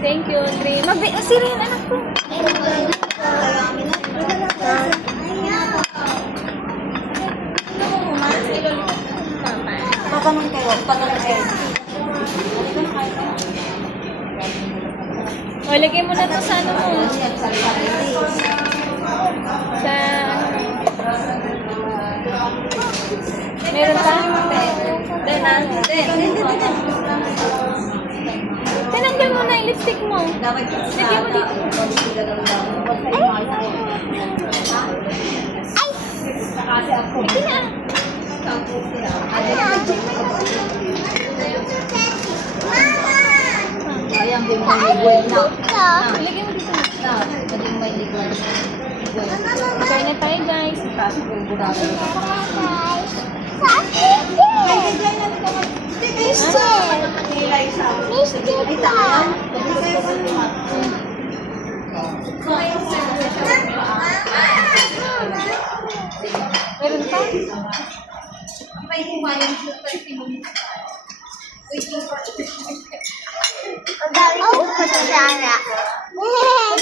Thank you, Andre. Sira yung anak ko. Tatanong kayo. O, lagay mo na to sa ano mo. Sa meron pa? Tinanggal mo na yung lipstick mo. Lagyan mo dito. Sige na. Ayan, may ligwad na. Lagyan mo dito. Maging may ligwad. Kain na tayo, guys. Kaso kung burado. Meron pa?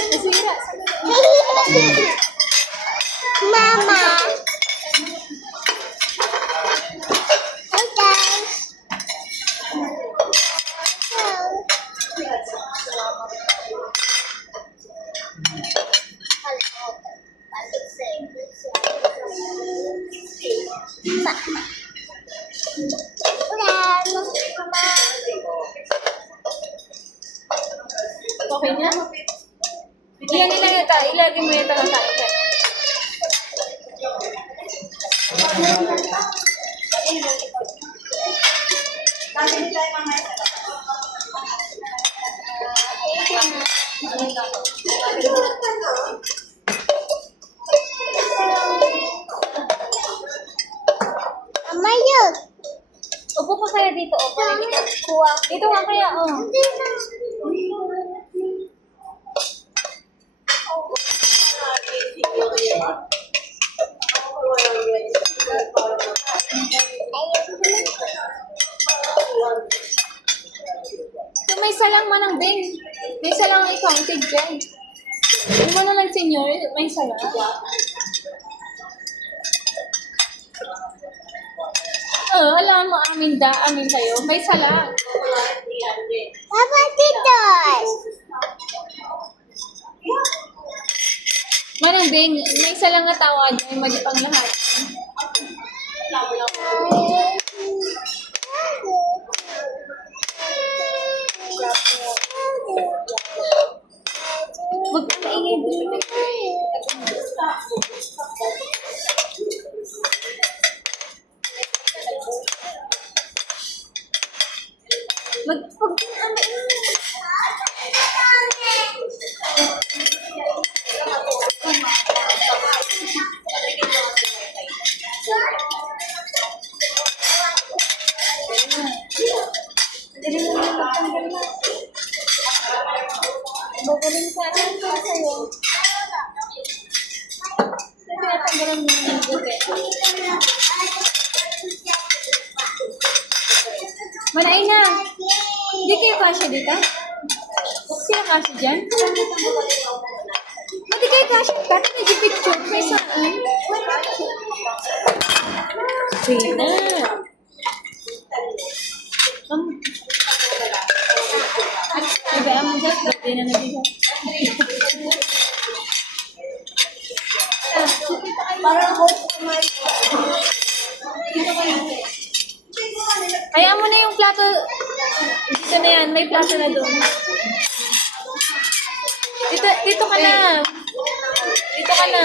Nasira. Mama. Hey guys. Okay na? Yan ilagay mo yung talang kain ka. Mama yun. Upo ka kaya dito, o. Kuha. Dito ka kaya, o. Hindi na. So, may salang manang Bing. May salang accounted dyan. Yung mo naman senior, may salang. Oo, alam mo, amin kayo. May salang. Papa titos. Manang Bing, may salang nga tawag. May mali pang lahat. Huwag ka maingay din. Huwag ka maingay. Magaling sa akin para sa'yo. Tinatanggalan mo yung buti. Manain na! Hindi kayo kasya dito? Sino kasya dyan? Hindi kayo kasya. Dati nag-picture. May saan? Sige na. Iba ang mga birthday na nabigay. Kaya mo na yung plato. Dito na yan. May plato na doon. Dito ka na. Dito ka na.